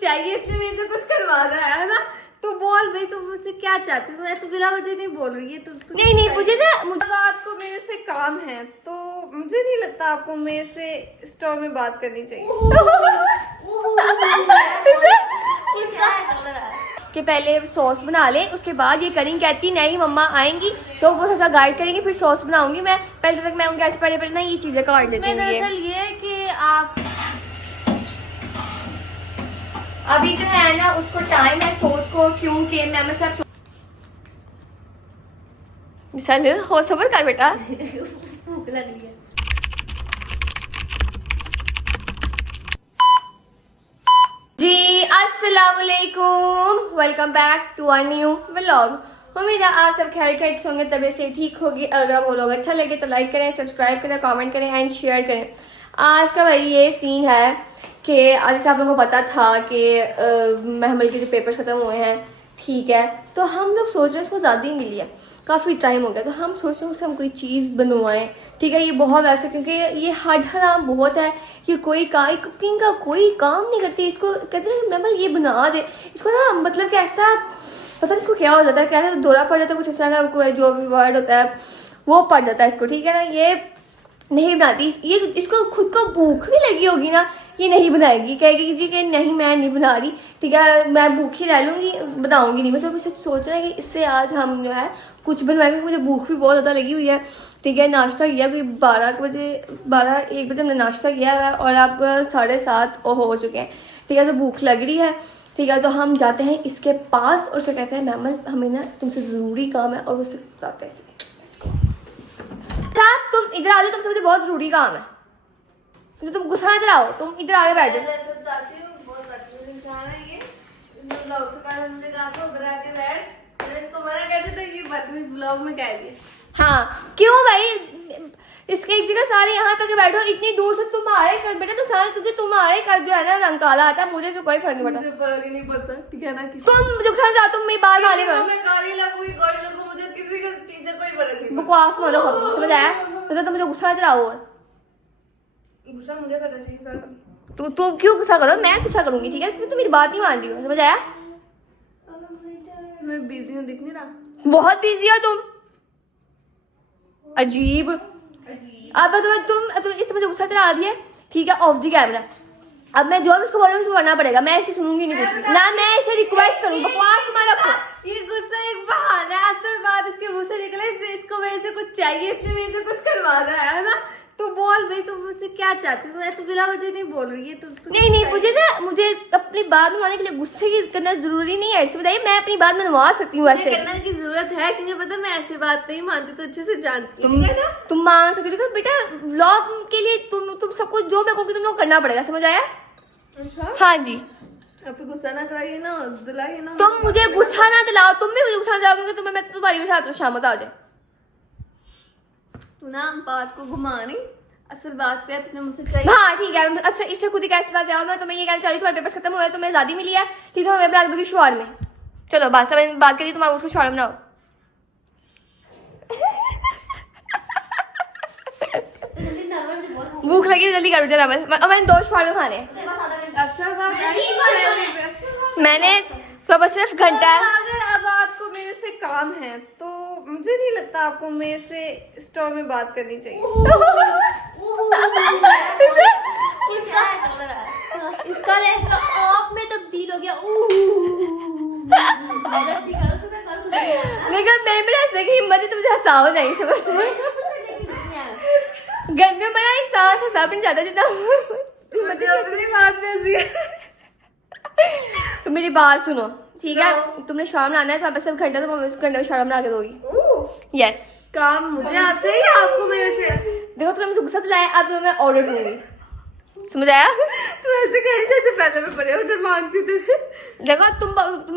कुछ चाहिए, इसलिए मेरे से कुछ करवा रहा है ना। तू बोल भाई, तू मुझसे क्या चाहती है? तू बिना वजह नहीं बोल रही है। तू नहीं, मुझे आपको मेरे से काम है, तो मुझे नहीं लगता आपको मेरे से स्टोर में बात करनी चाहिए। कि पहले सॉस बना ले, उसके बाद ये करेंगी। कहती नहीं मम्मा आएंगी तो वो थोड़ा गाइड करेंगी, फिर सॉस बनाऊंगी मैं। पहले तक मैं उनके ऐसे पहले ना ये चीजें काट देती हूँ। दरअसल ये है कि आप अभी जो है ना उसको टाइम है सॉस को, क्योंकि मैं सब मिसाल हो सबर कर बेटा। भूख लग रही है। जी अस्सलाम वालेकुम, welcome back to our new vlog. उम्मीद है आप सब खैर खैरियत होंगे, तबीयत से ठीक होगी। अगर वो लोग अच्छा लगे तो लाइक करें, सब्सक्राइब करें, कमेंट करें एंड शेयर करें। आज का भाई ये सीन है कि जैसे आप लोगों को पता था कि महमल के जो पेपर्स ख़त्म हुए हैं, ठीक है, तो हम लोग सोच रहे हैं उसको ज़्यादा मिली है, काफ़ी टाइम हो गया, तो हम सोच रहे हैं उससे हम कोई चीज़ बनवाएं। ठीक है, ये बहुत वैसे क्योंकि ये हड हराम बहुत है कि कोई कुकिंग का कोई काम नहीं करती। इसको कहते हैं महमल ये बना दे, इसको ना मतलब कि ऐसा पता नहीं इसको क्या हो जाता है, कहते हैं दौरा पड़ जाता है, कुछ इस तरह का जो भी वर्ड होता है वो पड़ जाता है इसको। ठीक है ना, ये नहीं बनाती, ये इसको खुद को भूख भी लगी होगी ना, ये नहीं बनाएगी, कहेगी जी कि नहीं मैं नहीं बना रही। ठीक है, मैं भूखी रह लूँगी, बनाऊँगी नहीं। मतलब मुझे सोच रहा है कि इससे आज हम जो है कुछ बनवाएंगे। मुझे भूख भी बहुत ज़्यादा लगी हुई है। ठीक है, नाश्ता किया कोई 12 बजे, 1 बजे हमने नाश्ता किया है और अब 7:30 हो चुके हैं। ठीक है, तो भूख लग रही है। ठीक है, तो हम जाते हैं इसके पास और उससे कहते हैं महमल हमें ना तुमसे ज़रूरी काम है, और वो जाते हैं साहब तुम इधर आ जाओ, तुमसे मुझे बहुत ज़रूरी काम है। तो तुम गुस्सा ना चलाओ, तुम इधर आगे बैठ जाओ। बहुत बदतमीज इंसान है ये। ब्लॉग से पहले मुझे कहा था उधर आके बैठ, मैंने इसको मना कर दिया, तो ये बदतमीज ब्लॉग में कह दिया। हाँ क्यों भाई, इसके एक जगह सारे यहाँ पे बैठो, इतनी दूर से तुम्हारे कर बेटा नुकसान, क्योंकि तुम्हारे कर जो है ना रंग काला आता है, मुझे इसमें कोई फर्क नहीं पड़ता। मुझे फर्क ही नहीं पड़ता। ठीक है ना, तुम नुकसान चाहो, तुम मेरी बात माने करो। मैं काली लगूंगी, गोरी लगूं, मुझे किसी का चीज से कोई फर्क नहीं। बकवास मानो खत्म, समझ आया? तो तुम मुझे गुस्सा चलाओ। गुस्सा मुझे करना चाहिए। तुम क्यों गुस्सा करो, मैं गुस्सा करूंगी। ठीक है, तुम मेरी बात नहीं मान रही हो, समझ आया? मैं बिजी हूँ, दिख नहीं रहा। बहुत बिजी हो तुम, अजीब। अब तुम इस मुझे गुस्सा चला दिया। ठीक है, ऑफ द कैमरा। अब मैं जो भी उसको बोलूंगी उसको करना पड़ेगा, मैं इसकी सुनूंगी नहीं कुछ भी। ना मैं इसे रिक्वेस्ट करूंगी, बकवास तुम्हारा रखो। ये गुस्सा एक बहाना है, असल बात इसके मुंह से निकले, इसको मेरे से कुछ चाहिए, इसलिए मेरे से कुछ करवा रहा है ना। तू बोल भाई, तू मुझसे क्या चाहती है? मैं तो बिना वजह नहीं बोल रही है। नहीं, मुझे अपनी बात मनवाने के लिए गुस्से की करना जरूरी नहीं है। ऐसे बताइए, मैं अपनी बात मनवा सकती हूँ। ऐसे करने की जरूरत है क्योंकि पता मैं ऐसी बात नहीं मानती, तो अच्छे से जानती हूँ। ठीक है ना, तुम मान सकती हो बेटा, व्लॉग के लिए तुम सबको जो मैं कहूँगी तुम लोग करना पड़ेगा, समझ आया? अच्छा हाँ जी। अब गुस्सा ना कराइए ना, दिलाइए ना। तुम मुझे गुस्सा ना दिलाओ, तुम भी मुझे गुस्सा दिलाओ, क्योंकि मैं तुम्हारी भी साथ शामत आ जाए। तू ना बात को घुमा नहीं, असल बात पे तुझे मुझसे चाहिए। हाँ ठीक है, अच्छा इससे खुद ही कैसी बात है। मैं तुम्हें ये कहना चाह रही हूँ, तुम्हारे पेपर खत्म हुए, तुम्हें आजादी मिली है। ठीक है, मैं बना दूंगी शोर में। चलो बस मैंने बात करी, तुम उठ के शोर बनाओ। भूख लगी जल्दी करो जरा, मैंने 2 शोर खाने। असल बात मैंने तो बस सिर्फ घंटा है। अगर अब आपको मेरे से काम है, तो मुझे नहीं लगता आपको मेरे से स्टोर में बात करनी चाहिए। इसका लहजा आप में तब्दील हो गया। लेकिन मेरे ऐसे की हिम्मत है, तुमसे हंसाओ नहीं, समझ घर में मना इंसान हंसा भी नहीं जाता जितना। तो मेरी बात सुनो, ठीक है? तुमने शॉर्म लाना है, तो बस सिर्फ घंटा, तो मैं घंटे में शॉर्म ला के दोगी। यस, काम मुझे आपसे या आपको मेरे से? देखो तुमने मुझे गुस्सा दिलाया, अब मैं ऑर्डर दूंगी, समझ आया? तो ऐसे कहीं जैसे पहले मैं बड़े ऑर्डर मांगती थी। देखो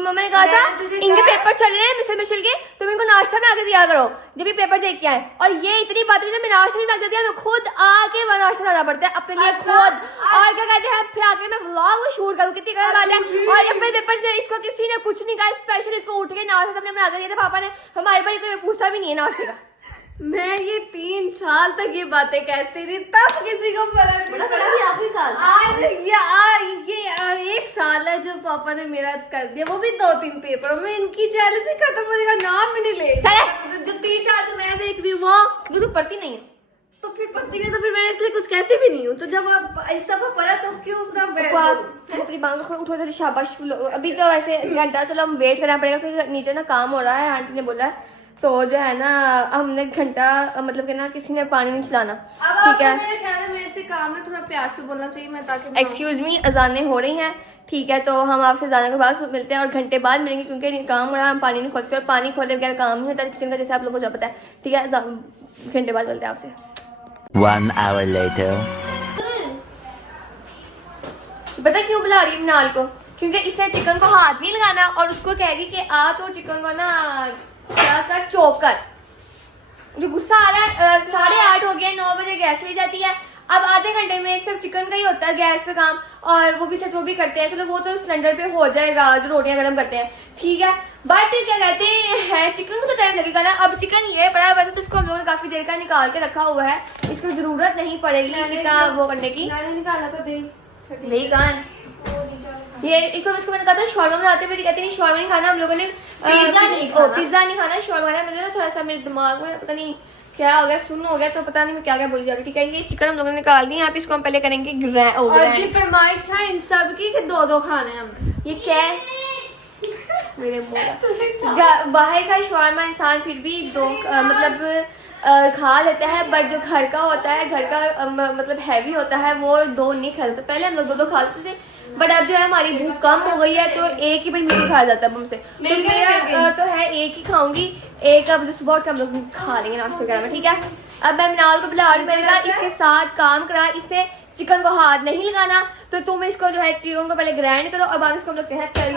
मैंने कहा था इनके पेपर चल रहे हैं मिसल के, तुम इनको नाश्ता बना के दिया करो जब ये पेपर देख के आए। और ये इतनी बात मैं नाश्ता नहीं बना के दिया, मैं खुद आके नाश्ता बनाना पड़ता है अपने लिए खुद। और क्या कहते हैं, फिर आके मैं व्लॉग में शूट करूँ, कितनी गलत बात है। और अपने पेपर में इसको किसी ने कुछ नहीं कहा, स्पेशल इसको उठ के नाश्ता सबने बना के दिया था पापा ने। हमारे बारी तो ये पूछता भी नहीं है नाश्ते का। मैं ये 3 साल तक ये बातें कहती रही, तब किसी को फर्क नहीं पड़ा। आखिरी साल आज ये 1 साल है जब पापा ने मेरा कर दिया, वो भी 2-3 पेपर में, इनकी जेलसी खत्म होने का नाम ही नहीं ले। जो 3 साल से मैं देख रही हूँ वो, क्योंकि तू पढ़ती नहीं है तो फिर पढ़ती नहीं, तो फिर मैं इसलिए कुछ कहती भी नहीं हूँ। तो जब आप इस दफा पढ़ा तो क्यों ना तुम अपनी बांग रखो, उठो जरा, शाबाश। अभी तो वैसे घंटा, चलो हम वेट करना पड़ेगा क्योंकि नीचे ना काम हो रहा है, आंटी ने बोला है। तो जो है ना हमने घंटा, मतलब कि ना किसी ने पानी नहीं चलाना, ठीक है। मेरे ख्याल में मेरे से काम है, थोड़ा प्यार से बोलना चाहिए मैं, ताकि एक्सक्यूज मी, अजानें हो रही हैं, ठीक है। तो हम आपसे अजाने के बाद मिलते हैं और घंटे बाद मिलेंगे क्योंकि काम हो रहा है, हम पानी नहीं खोलते और पानी खोले बगैर काम नहीं होता किचन का, जैसे आप लोगों को पता है, ठीक है। घंटे बाद मिलते हैं आपसे। 1 hour later. पता क्यों बुला रही है मिनाल को? क्योंकि इसने चिकन को हाथ नहीं लगाना और उसको कहेगी कि आ तो चिकन को ना क्या कर, चॉप कर। मुझे गुस्सा आ रहा है। 8:30 हो गया, 9 बजे गैस ले जाती है। अब आधे घंटे में सिर्फ चिकन का ही होता है गैस पे काम, और वो भी सच वो भी करते हैं, चलो वो तो सिलेंडर पे हो जाएगा जो रोटियां गर्म करते हैं, ठीक है। बट क्या कहते हैं, चिकन को तो टाइम लगेगा ना। अब चिकन ये पड़ा है, वैसे तो इसको हम लोगों ने काफी देर का निकाल के रखा हुआ है, इसको जरूरत नहीं पड़ेगी इतना वो करने की। निकाला था दे ये इसको मैंने कहा था शॉर्मा बनाते हुए, कहते नहीं शॉर्मा नहीं खाना हम लोगों ने, पिज्जा नहीं खाना, शॉर्मा खाना। मुझे ना थोड़ा सा मेरे दिमाग में पता नहीं क्या हो गया, सुन हो गया, तो पता नहीं मैं क्या क्या बोली जा रही। ठीक है, ये चिकन हम लोगों ने निकाल दी। आप इसको हम पहले करेंगे ग्रैंड। फरमाइश है इन सब की कि 2-2 खाने हम। ये क्या है मेरे मोला बाहर का शॉर्मा इंसान फिर भी 2 मतलब खा लेता है, बट जो घर का होता है, घर का मतलब हैवी होता है, वो 2 नहीं खा लेते। पहले हम लोग 2-2 खा लेते थे, बट अब जो है हमारी भूख कम हो गई है तो एक ही बार मिल खाया जाता है हमसे। तो मेरा तो है एक ही खाऊंगी, एक अब सुबह उठ के हम लोग खा लेंगे नाश्ता वगैरह में, ठीक है। अब मैं मिनाल को बुला रही, मैंने कहा इसके साथ काम करा, इससे चिकन को हाथ नहीं लगाना, तो तुम इसको जो है चिकन को पहले ग्राइंड करो। अब हम इसको हम लोग फ्राई करते हैं।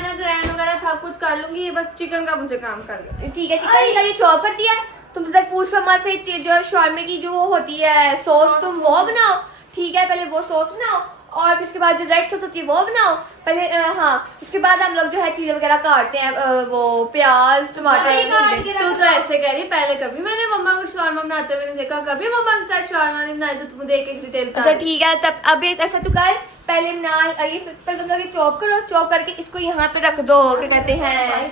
मैं ग्राइंड वगैरह सब कुछ कर लूंगी, ये बस चिकन का मुझे काम कर दे, ठीक है। चिकन का ये चॉप कर दिया। तुम तक पूछ कर मत से जो शॉर्मे की जो होती है सॉस, तुम वो बनाओ, ठीक है। पहले वो सॉस बनाओ और फिर उसके बाद जो रेड सॉस होती है वो बनाओ पहले। हाँ, उसके बाद हम लोग जो है चीजें वगैरह काटते हैं, वो प्याज टमाटर। तू तो ऐसे कह रही, पहले कभी मैंने मम्मा को शॉर्मा बनाते हुए नहीं देखा, कभी मम्मा के साथ शॉर्मा नहीं बनाया जो तुम देख एक डिटेल। अच्छा ठीक है, तब अब ऐसा तू कर, पहले ये पहले तुम लोग चॉप करो, चॉप करके इसको यहाँ पे रख दो, क्या कहते हैं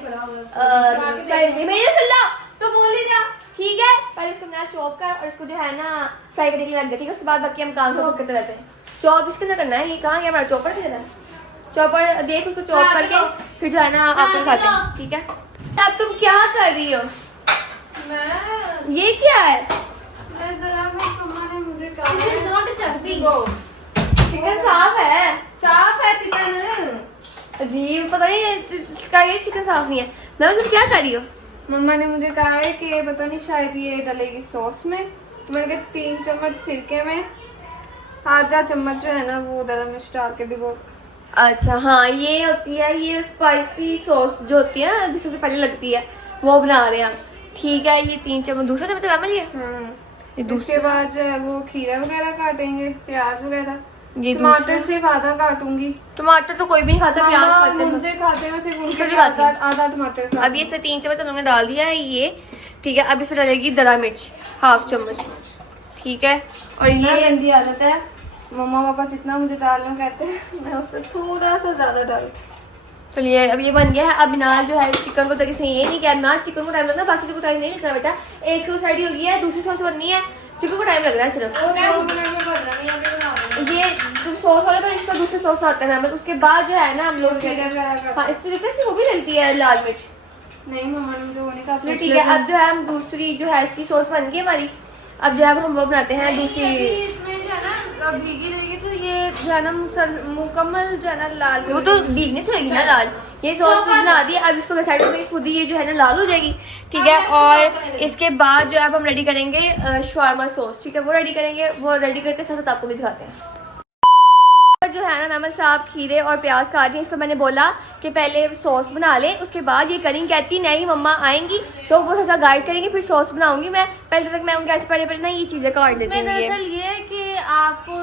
तो बोल ही जा, ठीक है। पहले इसको ना चॉप कर और इसको जो है ना फ्राई करने के लिए रख दे, ठीक है। उसके बाद बाकी हम काम करते रहते हैं। चॉप इसके अंदर करना है, ये कहाँ गया हमारा चॉपर के अंदर? चॉपर देख, उसको चॉप करके फिर जो है ना आपको खाते हैं, ठीक है। अब तुम क्या कर रही हो? ये क्या है? चिकन साफ है, साफ है चिकन। अजीब, पता नहीं इसका ये चिकन साफ नहीं है। मैं तुम क्या कर रही हो? मम्मा ने मुझे कहा है कि पता नहीं शायद ये डलेगी सॉस में, तो मैंने कहा 3 चम्मच सिरके में आधा चम्मच जो है ना वो दादा मिर्च डाल के भिगो। अच्छा हाँ, ये होती है, ये स्पाइसी सॉस जो होती है ना जिससे पहले लगती है, वो बना रहे हैं हम, ठीक है। ये 3 चम्मच दूसरा चम्मच ये उसके बाद जो है वो खीरा वगैरह काटेंगे, प्याज वगैरह। ये टमाटर सिर्फ आधा काटूंगी। टमाटर तो कोई भी नहीं खाता, प्याज खाते हैं, मुझसे खाते हैं सिर्फ उनके भी खाती हैं। आधा टमाटर। अब ये इसमें 3 चम्मच हमने डाल दिया है ये, ठीक है। अब इसमें डालेगी दरा मिर्च ½ चम्मच, ठीक है। और ये गंदी आदत है, मम्मा पापा जितना मुझे डालना कहते हैं मैं उससे थोड़ा सा ज्यादा डालती। चलिए अब ये बन गया है। अब नाल जो है चिकन को तो किसी ने ये नहीं किया, ना चिकन को टाइम लगना, बाकी चीज़ों को टाइम नहीं लगना बेटा। एक सॉस रेडी हो गई है, दूसरी सॉस बननी है, चिकन को टाइम लग रहा है सिर्फ। ये तुम सॉस वाले पर इसका दूसरी सॉस आता है मैम। उसके बाद जो है ना हम लोग हाँ इस तरीके से वो भी डलती है लाल मिर्च। नहीं मम्मा ने मुझे वो नहीं कहा। ठीक है, अब जो है हम दूसरी जो है इसकी सॉस बन गई हमारी। अब जो है हम वो बनाते हैं दूसरी। इसमें जो है ना भीगी रहेगी तो ये जो है ना मुकम्मल जो है ना लाल, वो तो भीगने से होगी ना लाल। ये सॉस बना दी, अब इसको मैं साइड में खुद ही ये जो है ना लाल हो जाएगी, ठीक है। और इसके बाद जो है अब हम रेडी करेंगे शवारमा सॉस, ठीक है। वो रेडी करेंगे, वो रेडी करके साथ आपको भी दिखाते हैं। जो है ना मेमन साहब खीरे और प्याज काट रही हैं, इसको मैंने बोला कि पहले सॉस बना ले, उसके बाद ये करेंगे। कहती नहीं मम्मा आएंगी तो वो थोड़ा गाइड करेंगे, फिर सॉस बनाऊंगी मैं। पहले तक मैं उनके ऐसे पहले ना ये चीज़ें काट देती हूँ। दरअसल ये है कि आपको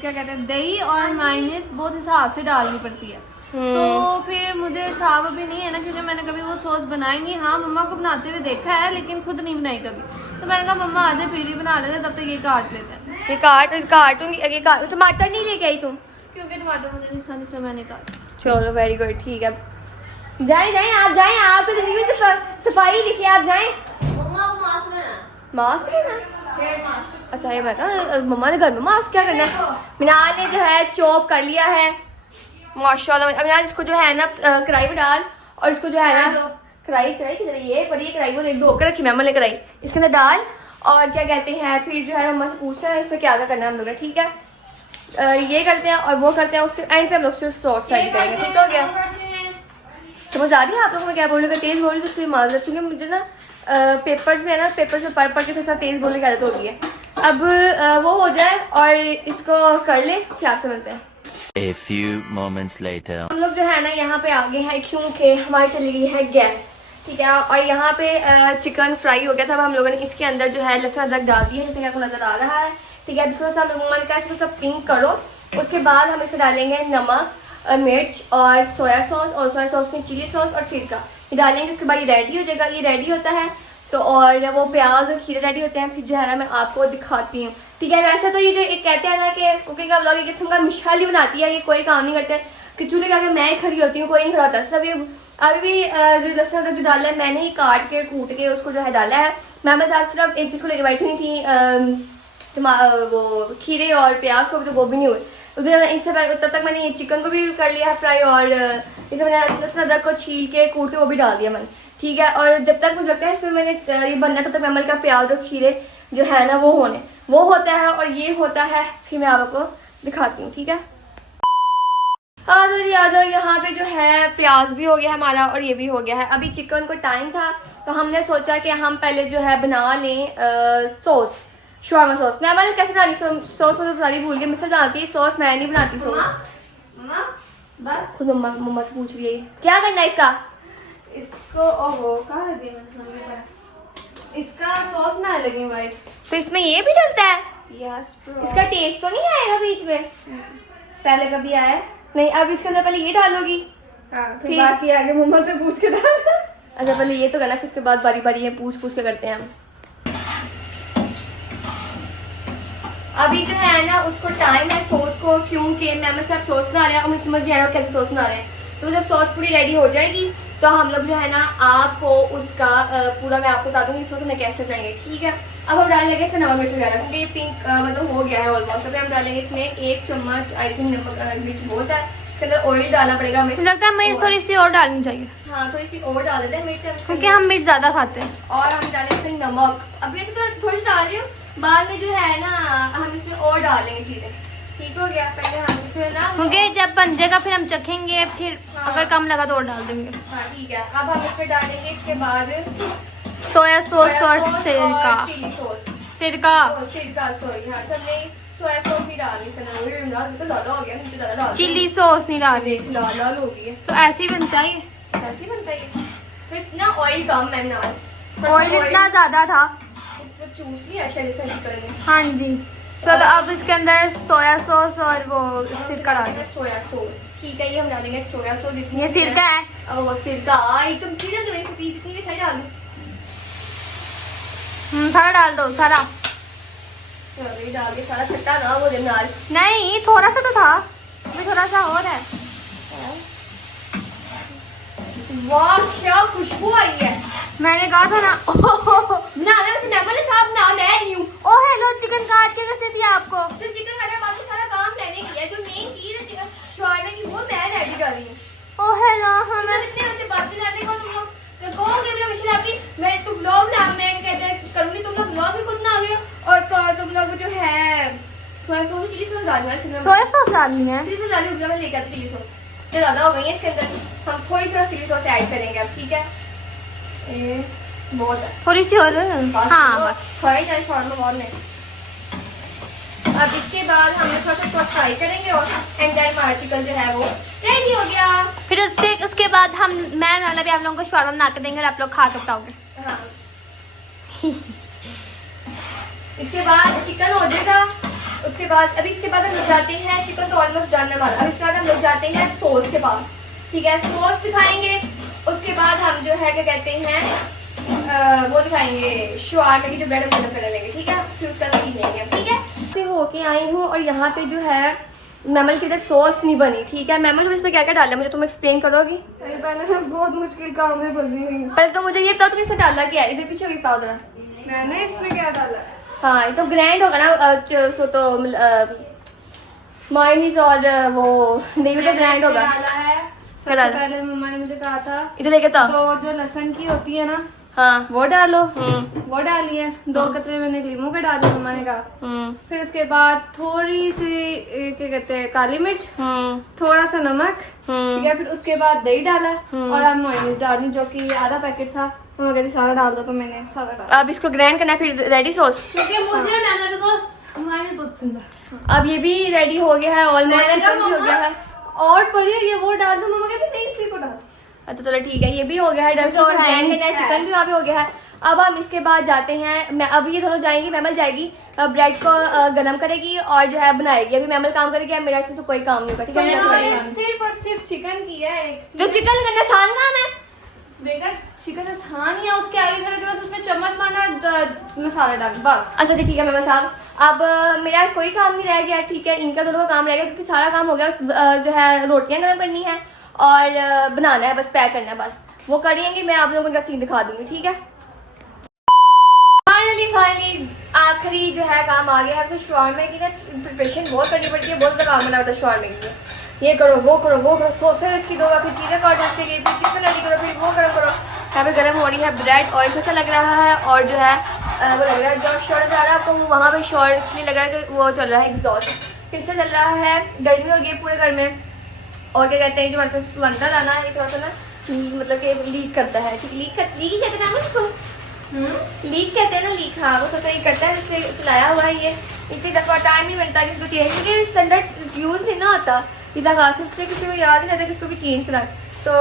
क्या कहते हैं दही और मायोनीज बहुत हिसाब से डालनी पड़ती है, तो फिर मुझे हिसाब अभी नहीं है ना, क्योंकि मैंने कभी वो सॉस बनाई नहीं। हाँ मम्मा को बनाते हुए देखा है लेकिन खुद नहीं बनाई कभी, तो मैंने कहा मम्मा आज पीली बना लेते तब तक ये काट लेते हैं। ये काटूंगी। टमाटर नहीं लेके आई तुम? क्योंकि टमाटर मुझे नुकसान इसलिए मैंने कहा। चलो वेरी गुड, ठीक है। जाएं जाएं आप जाएं, आपकी जिंदगी में सफाई लिखी है, आप जाएं। मास्क लेना? अच्छा ये मैं कहा मम्मा ने घर में मास्क क्या करना है। मिनाल ने जो है चॉप कर लिया है माशाल्लाह। मिनाल इसको जो है ना कढ़ाई में डाल, और इसको जो है ना कढ़ाई किधर है? ये बड़ी कढ़ाई वो धोकर रखी मैम ने कढ़ाई, इसके अंदर डाल और क्या कहते हैं फिर जो है मम्मा से पूछते हैं इस पर क्या करना है हम लोग ने, ठीक है। ये करते हैं और वो करते हैं, उसके एंड पे हम लोग सॉस रेडी करेंगे, ठीक हो गया। समझ आ रही है आप लोगों को मैं क्या बोल रही हूँ? तेज़ बोल रही तो उसकी माजरत, क्योंकि मुझे ना पेपर्स में है ना, पेपर से पढ़ के थोड़ा तेज़ बोलने की आदत हो गई है। अब वो हो जाए और इसको कर ले, क्या समझते हैं। A few moments later. हम लोग जो है ना यहाँ पे आगे हैं क्योंकि हमारी चली गई है गैस, ठीक है। और यहाँ पे चिकन फ्राई हो गया था। अब हम लोगों ने इसके अंदर जो है लहसुन अदरक डाल दिया है, जैसे कि आपको नजर आ रहा है, ठीक है। थोड़ा सा मन का इसको सब पिंक करो। उसके बाद हम इसमें डालेंगे नमक, मिर्च और सोया सॉस, और सोया सॉस में चिली सॉस और सिरका ये डालेंगे। उसके बाद ये रेडी हो जाएगा, ये रेडी होता है तो और वो प्याज और खीरे रेडी होते हैं, फिर जो है ना मैं आपको दिखाती हूँ, ठीक है। वैसे तो ये जो एक कहते हैं ना कि कुकिंग का व्लॉग एक किस्म का मिशाली बनाती है, ये कोई काम नहीं करते कि चूल्हे के आगे मैं ही खड़ी होती हूँ, कोई नहीं खड़ा होता। सिर्फ ये अभी भी जो लहसुन अदरक जो डाला है मैंने ही काट के कूट के उसको जो है डाला है। मैं आज सिर्फ एक चीज़ को लेकर बैठी हुई थी, वो खीरे और प्याज को, तो वो भी नहीं हुए उधर। इससे तब तक मैंने ये चिकन को भी कर लिया है फ्राई, और इसे मैंने लहसुन अदरक को छील के कूट के वो भी डाल दिया मैंने, ठीक है। और जब तक मुझे लगता है इसमें मैंने ये बनना तब तक अमल का प्याज और खीरे जो है ना वो होता है और ये होता है, फिर मैं आपको दिखाती हूँ, ठीक है। आ जाओ यहाँ पे जो है प्याज भी हो गया हमारा और ये भी हो गया है। अभी चिकन को टाइम था तो हमने सोचा कि हम पहले जो है बना लें सॉस, शॉर्मा सॉस। मैं मतलब कैसे बनानी सॉस मुझे बतानी भूल गई, मिस्टर बनाती है सॉस, मैं नहीं बनाती सॉस। मम्मा बस खुद मम्मा से पूछ रही है क्या करना है इसका। इसको ओहो कहाँ लग गई मैंने, इसका सॉस ना लगे वाइट। तो इसमें ये भी डलता है? Yes bro. इसका टेस्ट तो नहीं आएगा बीच में? पहले कभी आया नहीं, अब इसके अंदर पहले ये डालोगी, हाँ, फिर बाकी आगे मम्मा से पूछ के डाल। अच्छा पहले ये तो करना, फिर उसके बाद बारी बारी ये पूछ के करते हैं हम। अभी जो है ना उसको टाइम है सॉस को, क्योंकि मैम साहब सॉस बना रहे हैं और मुझे समझ नहीं आ रहा कैसे सॉस बना रहे हैं। तो जब सॉस पूरी रेडी हो जाएगी तो हम लोग जो है ना आपको उसका पूरा मैं आपको बता दूंगी सॉस में कैसे बनाएंगे, ठीक है। अब हम डालने लगे इसमें नमक मिर्च वगैरह, क्योंकि ये पिंक मतलब हो गया है ऑलमोस्ट। अभी हम डालेंगे इसमें 1 चम्मच आई थिंक नमक मिर्च बहुत है। इसके अंदर ऑयल डालना पड़ेगा हमें, लगता है मिर्च थोड़ी सी और डालनी चाहिए। हाँ थोड़ी सी और डाल देते हैं मिर्च, क्योंकि हम मिर्च ज्यादा खाते हैं। और हम डालेंगे नमक। अभी ऐसे तो थोड़ी डाल रही हूँ, बाद में जो है ना हम इसमें और डालेंगे चीजें, ठीक हो गया। पहले हम इसमें ना क्योंकि जब बन जाएगा फिर हम चखेंगे, फिर हाँ। अगर कम लगा तो और डाल देंगे। हाँ ठीक है। अब हम इसमें डालेंगे इसके बाद सोया सॉस और सिरका, चिली सॉस, सिरका सिरका सॉरी, हाँ हमने सोया सॉस भी डाली इसके अंदर। ये इमरान तो ज्यादा हो गया, मुझे ज्यादा डाल चिली सॉस नहीं डाली, लाल लाल हो गई है। तो ऐसे ही बनता है। ऐसे ही बनता है ये। इसमें इतना ऑयल कम है ना, ऑयल इतना ज्यादा था तो चूस लिया शायद इसमें चिकन में। हाँ जी। चलो अब इसके अंदर सोया सॉस और वो सिरका डाल दो। सोया सॉस, ठीक है। ये हम डालेंगे सोया सॉस। ये सिरका है। अब वो सिरका तुम चीजें जो रेसिपी जितनी भी सारी डाल दो, सारा डाल दो सारा। चलो ये डाल के सारा खट्टा ना वो दे नाल। नहीं थोड़ा सा तो था, अभी थोड़ा सा और है। वाह क्या खुशबू आई है। मैंने कहा था ना। बनाना वैसे मैम ने था, बना मैं नहीं हूँ। ओ हेलो, चिकन काट के किसने दिया आपको? तो चिकन काटा बाकी सारा काम मैंने किया, जो मेन चीज है चिकन शॉर्मा की वो मैं रेडी कर रही हूँ। ओ हेलो, हमें इतने वैसे बातें जाने को तुम लोग तो कहोगे मेरा मिशन आपकी, मैं तुम ब्लॉग ना मैं कहते करूंगी, तुम लोग ब्लॉग भी खुद ना आगे और तो तुम लोग जो है सोया सॉस चिली सॉस डालना है। सोया सॉस डालनी है। चिली सॉस डालनी है, मैं लेके आती चिली सॉस ये ज्यादा हो गई है। इसके अंदर हम थोड़ी सी चिली सॉस ऐड करेंगे अब, ठीक है। बहुत है, थोड़ी सी और। हाँ बस खाई जाए शॉर्मा बहुत नहीं। अब इसके बाद हम थोड़ा सा सॉस फ्राई करेंगे और एंड देन हमारा चिकन जो है वो रेडी हो गया। फिर उसके बाद हम मैं वाला भी आप लोगों को शॉर्मा बना के देंगे और आप लोग खा के बताओगे। हाँ इसके बाद चिकन हो जाएगा। उसके बाद अभी इसके बाद हम लोग जाते हैं, चिकन तो ऑलमोस्ट डन है हमारा। अब इसके बाद हम लोग जाते हैं सॉस के पास, ठीक है। सॉस दिखाएंगे, उसके बाद हम जो है क्या कहते हैं वो दिखाएंगे शॉर्मा की जो ब्रेड है वो डालेंगे, ठीक है। फिर उसका सीन लेंगे, ठीक है। से होके आई हूँ और यहाँ पे जो है मैमल की तक सॉस नहीं बनी, ठीक है। मैमल तुम इसमें क्या क्या डाला मुझे तुम एक्सप्लेन करोगी? बहुत मुश्किल काम में फंसी हुई हूँ। पहले तो मुझे ये बताओ तुमने इसमें डाला क्या है? इधर पीछे बताओ जरा। मैंने इसमें क्या डाला? हाँ ये तो ग्रैंड होगा ना, सो तो मायोनीज और वो दही तो ग्रैंड होगा। डाला है क्या डाला? पहले मम्मा ने मुझे कहा था इधर लेके था। तो जो लहसुन की होती है ना हाँ। वो डालो, वो डाली है। 2 कतरे मैंने लीमू के डाले मम्मा ने कहा। फिर उसके बाद थोड़ी सी क्या कहते हैं काली मिर्च, थोड़ा सा नमक, ठीक है। फिर उसके बाद दही डाला और अब मेयोनीज डाली जो कि आधा पैकेट था। मम्मा कहती सारा डाल दो, तो मैंने सारा डाला। अब इसको ग्राइंड करना है फिर रेडी सॉस। क्योंकि मुझे ना डालना बिकॉज हमारे बहुत सुंदर। अब ये भी रेडी हो गया है, ऑलमोस्ट चिकन भी हो गया है। और पड़ी है ये वो डाल दो, मम्मा कहती नहीं इसी को डाल। अच्छा चलो ठीक है, ये भी हो गया है डब सॉस ग्राइंड करना है, चिकन भी वहाँ पे हो गया है। अब हम इसके बाद जाते हैं, मैं अब ये दोनों जाएंगी, मैमल जाएगी ब्रेड को गरम करेगी और जो है बनाएगी। अभी मैमल काम करेगी, अब मेरा इसमें कोई काम नहीं होगा, ठीक है। सिर्फ और सिर्फ चिकन किया है। तो चिकन करना आसान काम है। देखा चिकन आसान ही है, उसके आगे खड़े बस उसमें चम्मच मारना और मसाला डाल बस। अच्छा ठीक है मैम साहब, अब मेरा कोई काम नहीं रह गया, ठीक है। इनका दोनों का काम रह गया क्योंकि सारा काम हो गया। जो है रोटियां गर्म करनी है और बनाना है, बस पैक करना है, बस वो करेंगे। मैं आप लोगों का सीन दिखा दूंगी, ठीक है। फाइनली आखिरी जो है काम आ गया है। तो शवारमे की ना प्रिपरेशन बहुत करनी पड़ती है, बहुत ज़्यादा काम करना पड़ता है शवारमे के लिए। ये करो वो करो सॉसेज इसकी दो, फिर चीज़ें काटो उसके लिए, फिर चिकन रेडी करो, फिर वो गरम करो। यहाँ पे गर्म हो रही है ब्रेड, ऑयल कैसा लग रहा है और जो है वो लग रहा है जो शॉर्ट जा रहा है आपको, वहाँ पे शॉर्ट इसलिए लग रहा है कि वो चल रहा है एग्जॉस्ट, फिर से चल रहा है। गर्मी हो गई है पूरे घर में। और क्या कहते हैं जो हमारे साथ सिलेंडर आना है थोड़ा सा ना मतलब कि लीक करता है, ठीक। लीक कहते हैं ना उसको, लीक कहते हैं ना, लीक। हाँ वो थोड़ा लीक करता है, इसलिए चलाया हुआ है ये। इतनी दफ़ा टाइम नहीं मिलता कि इसको चेंज, क्योंकि सिलेंडर यूज़ नहीं ना आता इतना खास, इसलिए किसी को याद नहीं रहता कि इसको भी चेंज करा। तो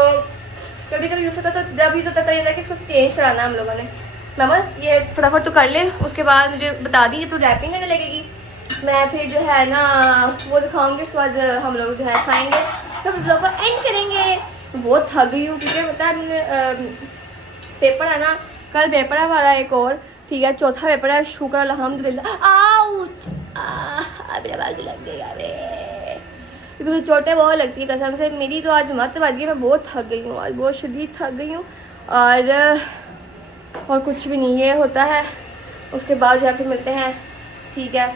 कभी कभी यूज़ होता तो जब यूज़ होता है कि इसको चेंज कराना हम लोगों ने। मामा ये फटाफट तो कर ले, उसके बाद मुझे बता दी तो रैपिंग करने लगेगी। मैं फिर जो है ना वो दिखाऊंगी, उसके बाद हम लोग जो है खाएंगे, तो हम लोग को एंड करेंगे। बहुत थक गई हूँ क्योंकि पता है पेपर है ना, कल पेपर है हमारा एक और, ठीक है, चौथा पेपर है। शुक्र अल्हम्दुलिल्लाह। आउच मेरा बाजू लग गया क्योंकि चोटें बहुत लगती है कसम से। मेरी तो आज मत बज गई, मैं बहुत थक गई हूँ, आज बहुत शदीद थक गई हूँ। और कुछ भी नहीं, ये होता है। उसके बाद जो है फिर मिलते हैं, ठीक है।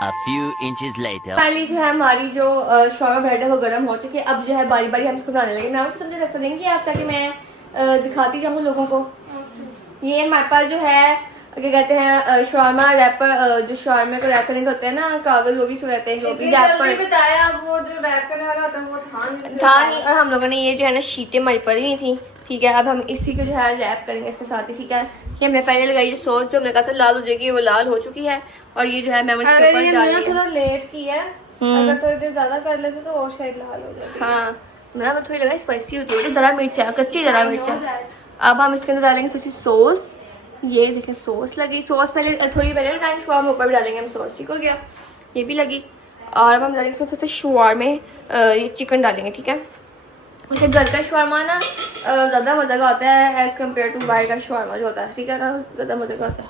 A few inches later. पहले जो है हमारी जो शॉर्मा ब्रेड है वो गर्म हो चुकी है। अब जो है बारी बारी हम इसको बनाने लगे। मैं आपको समझे रास्ता देंगे आप, ताकि मैं दिखाती जाऊँ लोगों को। ये हमारे पास जो है क्या कहते हैं शॉर्मा रैपर, जो शॉर्मे को रैप करने का होता है ना, कागज वो भी सो रहते हैं, जो भी रैपर बताया वो जो रैप करने वाला होता है वो था नहीं। और हम लोगों ने ये जो है ना शीटें मरी पड़ी हुई थी, ठीक है। अब हम इसी को जो है रैप करेंगे इसके साथ ही, ठीक है। ये हमने पहले लगाई सॉस, जो हमने कहा था लाल हो जाएगी, वो लाल हो चुकी है। और ये जो है मैं इसके ऊपर डाल रही हूं। थोड़ा लेट किया है, अगर थोड़ी देर ज्यादा कर लेते तो और शायद लाल हो जाती। हाँ मैं थोड़ी लगा स्पाइसी होती है, जरा मिर्च है, कच्ची जरा मिर्च है। अब हम इसके अंदर डालेंगे थोड़ी सी सॉस। ये देखें सॉस लगी, सॉस पहले थोड़ी पहले लगाएंगे, उसको हम ऊपर भी डालेंगे हम सॉस, ठीक हो गया। ये भी लगी। और अब हम डालेंगे इसमें थोड़ा सा शवारमे, ये चिकन डालेंगे, ठीक है। वैसे घर का शवारमा ना ज़्यादा मज़े का होता है एज़ कम्पेयर टू बाहर का शवारमा जो होता है, ठीक है ना, ज़्यादा मज़े का होता है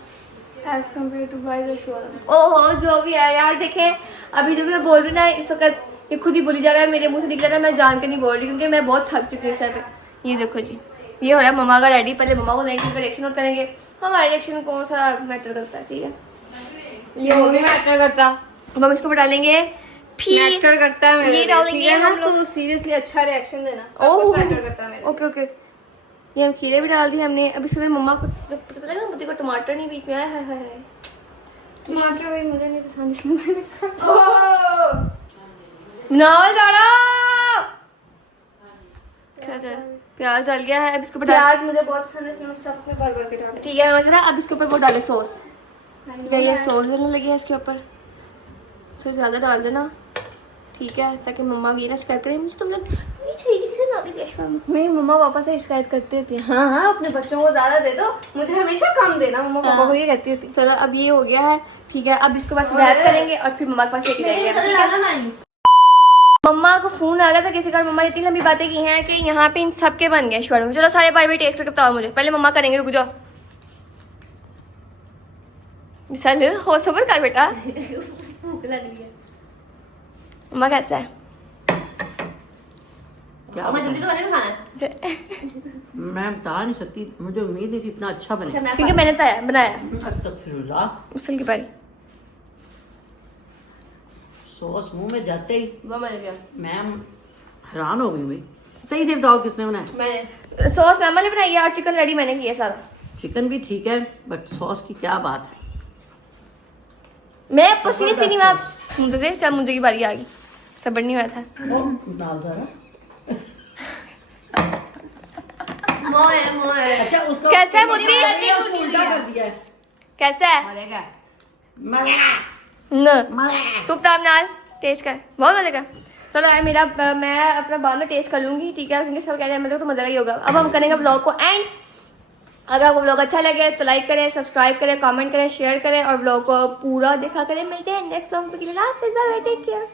as compare to by the shawarma. ओहो जो भी है यार, देखें अभी जो भी मैं बोल रही हूँ ना इस वक्त, ये खुद ही बोली जा रहा है, मेरे मुंह से निकला था, मैं जान के नहीं बोल रही क्योंकि मैं बहुत थक चुकी हूँ इस टाइम पे। ये देखो जी, ये हो रहा है मम्मा का रेडी। पहले मम्मा को देंगे, उनका रिएक्शन नोट करेंगे। हमारा रिएक्शन कौन सा मैटर करता है, ठीक है। ये वो भी मैटर करता। अब हम इसको डालेंगे, फिर मैटर करता है मेरे ये लिए, डालेंगे ठीक है ना, हम लोग। तो सीरियसली अच्छा रिएक्शन देना, सब ओह कुछ मैटर करता है मेरे लिए। Okay okay. ये हम खीरे भी डाल दिए हमने। अब इसके बाद मम्मा को पता लगा ना, को टमाटर नहीं बीच में आया है। टमाटर भाई मुझे नहीं पसंद इसलिए मैंने कहा। ना जाड़ा। अच्छा प्याज डाल गया है। अब इसके ऊपर प्याज मुझे बहुत पसंद है, इसलिए मैं सब में भर भर के डालती ठीक है मसला। अब इसके ऊपर वो डाले सॉस, ठीक है। ये सॉस डालने लगी है इसके ऊपर, थोड़ी ज़्यादा डाल देना, ठीक है, ताकि मम्मा की ना शिकायत करें मुझे, तुम लोग हूँ। मेरी मम्मा पापा से शिकायत करती होती है, हाँ हाँ अपने बच्चों को ज्यादा दे दो, मुझे हमेशा कम देना, मम्मा पापा को ये कहती होती है। चलो अब ये हो गया है, ठीक है। अब इसको बस रैप करेंगे और फिर मम्मा के पास लेके जाएंगे। मम्मा को फोन आ गया था किसी का, मम्मा ने इतनी लंबी बातें की हैं कि यहाँ पे इन सब के बन गए शवारमा। चलो सारे बार भी टेस्ट करके बताओ मुझे, पहले मम्मा करेंगे, रुक जाओ। मिसाल हो सबर कर बेटा। मम्मा कैसा है? क्या और मैं जल्दी बताऊं? तो मैंने भी खाना है। मैं बता नहीं सकती, मुझे उम्मीद नहीं थी इतना अच्छा बने। क्योंकि मैंने बनाया अस्तगफिरुल्लाह। मुसल की बारी। सॉस मुंह में जाते ही वो मैंने क्या मैं हैरान हो गई भाई। सही से बताओ किसने बनाया? मैंने सॉस मैम ने बनाई है और चिकन रेडी मैंने किया सारा। चिकन भी ठीक है बट सॉस की क्या बात है। मैं पसीने से नहीं मुझे चल मुझे की बारी आ गई, सब्र नहीं हो रहा था। वो डाल जरा। मोए अच्छा उसको कैसा है बुद्धि? उसको उल्टा कर दिया है। कैसा है? मरेगा न तू ताम नाल टेस्ट कर, बहुत मजे का। चलो यार मेरा मैं अपना बाद में टेस्ट कर लूंगी, ठीक है, क्योंकि सब कह रहे हैं मजे तो मजा ही होगा। अब हम करेंगे ब्लॉग को एंड। अगर आपको ब्लॉग अच्छा लगे तो लाइक करें, सब्सक्राइब करें, कमेंट करें, शेयर करें और ब्लॉग को पूरा देखा करें। मिलते हैं नेक्स्ट ब्लॉग के लिए। Bye bye, take care.